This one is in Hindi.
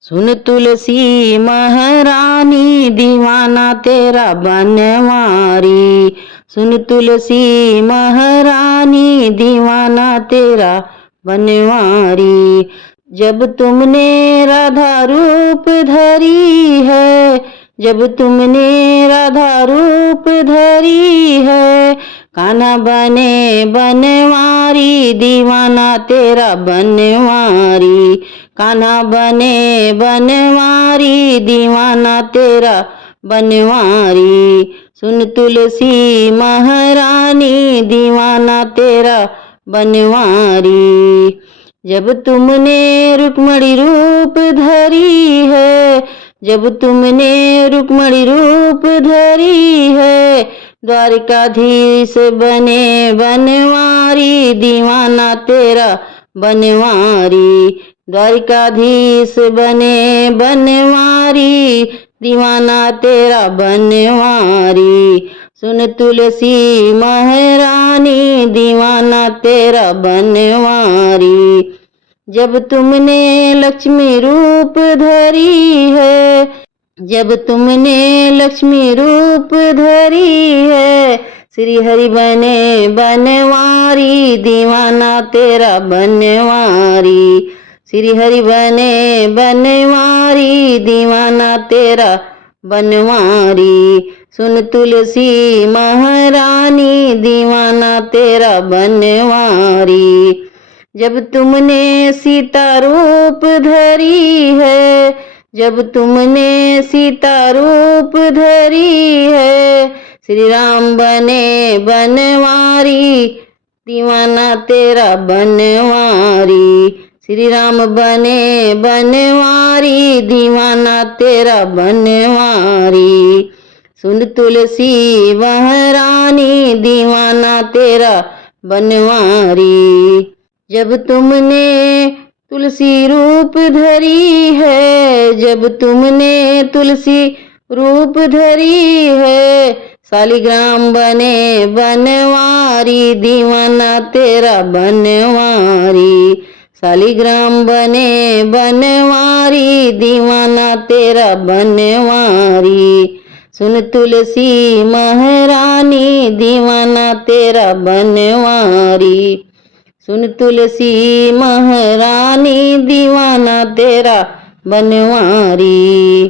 सुन तुलसी महारानी दीवाना तेरा बनवारी। सुन तुलसी महारानी दीवाना तेरा बनवारी। जब तुमने राधा रूप धरी है, जब तुमने राधा रूप धरी है, कान्हा बने बनवारी दीवाना तेरा बनवारी। कान्हा बने बनवारी दीवाना तेरा बनवारी। सुन तुलसी महारानी दीवाना तेरा बनवारी। जब तुमने रुक्मणी रूप धरी है, जब तुमने रुक्मणी रूप धरी है, द्वारिकाधीश बने बनवारी दीवाना तेरा बनवारी। द्वारिकाधीश बने बनवारी दीवाना तेरा बनवारी। सुन तुलसी महारानी दीवाना तेरा बनवारी। जब तुमने लक्ष्मी रूप धरी है, जब तुमने लक्ष्मी रूप धरी है, श्री हरि बने बनवारी दीवाना तेरा बनवारी। श्री हरि बने बनवारी दीवाना तेरा बनवारी। सुन तुलसी महारानी दीवाना तेरा बनवारी। जब तुमने सीता रूप धरी है, जब तुमने सीता रूप धरी है, श्री राम बने बनवारी दीवाना तेरा बनवारी। श्री राम बने बनवारी दीवाना तेरा बनवारी। सुन तुलसी महारानी दीवाना तेरा बनवारी। जब तुमने तुलसी रूप धरी है, जब तुमने तुलसी रूप धरी है, शालिग्राम बने बनवारी दीवाना तेरा बनवारी। शालिग्राम बने बनवारी दीवाना तेरा बनवारी। सुन तुलसी महारानी दीवाना तेरा बनवारी। सुन तुलसी महारानी दीवाना तेरा बनवारी।